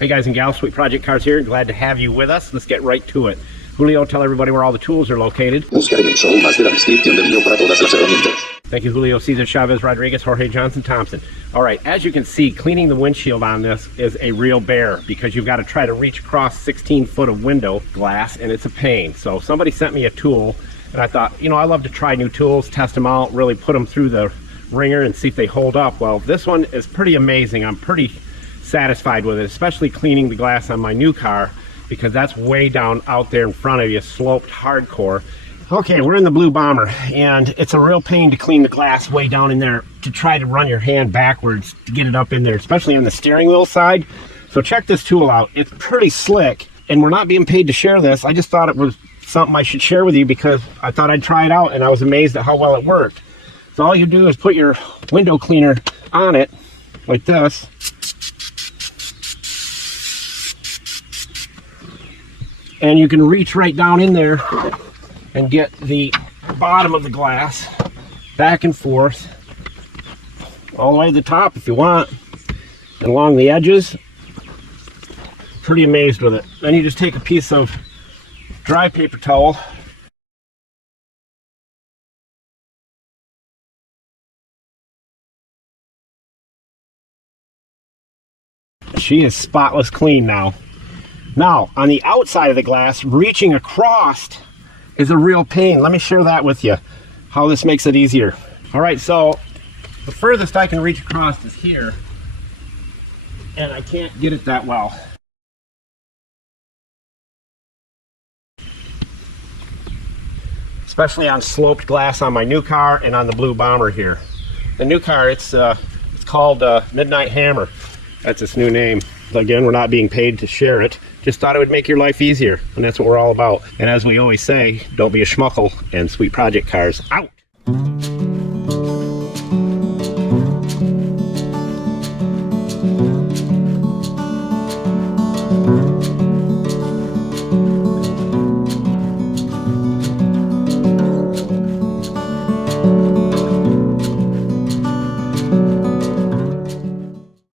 Hey guys and gals, Sweet Project Cars here. Glad to have you with us. Let's get right to it. Julio, tell everybody where all the tools are located. Buscar en el show más de la descripción del video para todas las herramientas. Thank you, Julio, Cesar Chavez, Rodriguez, Jorge Johnson, Thompson. All right, as you can see, cleaning the windshield on this is a real bear because you've got to try to reach across 16 foot of window glass, and it's a pain. So somebody sent me a tool, and I thought, you know, I love to try new tools, test them out, really put them through the ringer and see if they hold up. Well, this one is pretty amazing. I'm pretty satisfied with it, especially cleaning the glass on my new car because that's way down out there in front of you, sloped hardcore. Okay, we're in the Blue Bomber, and it's a real pain to clean the glass way down in there to try to run your hand backwards to get it up in there, especially on the steering wheel side. So check this tool out. It's pretty slick, and we're not being paid to share this. I just thought it was something I should share with you because I thought I'd try it out, and I was amazed at how well it worked. So all you do is put your window cleaner on it, like this. And you can reach right down in there and get the bottom of the glass back and forth all the way to the top if you want, and along the edges. Pretty amazed with it. Then you just take a piece of dry paper towel, she is spotless clean now. Now on the outside of the glass, reaching across is a real pain. Let me share that with you, how this makes it easier. All right, so the furthest I can reach across is here, and I can't get it that well. Especially on sloped glass on my new car and on the Blue Bomber here. The new car, it's called Midnight Hammer. That's its new name. Again, we're not being paid to share it. Just thought it would make your life easier, and that's what we're all about. And as we always say, don't be a schmuckle, and Sweet Project Cars out.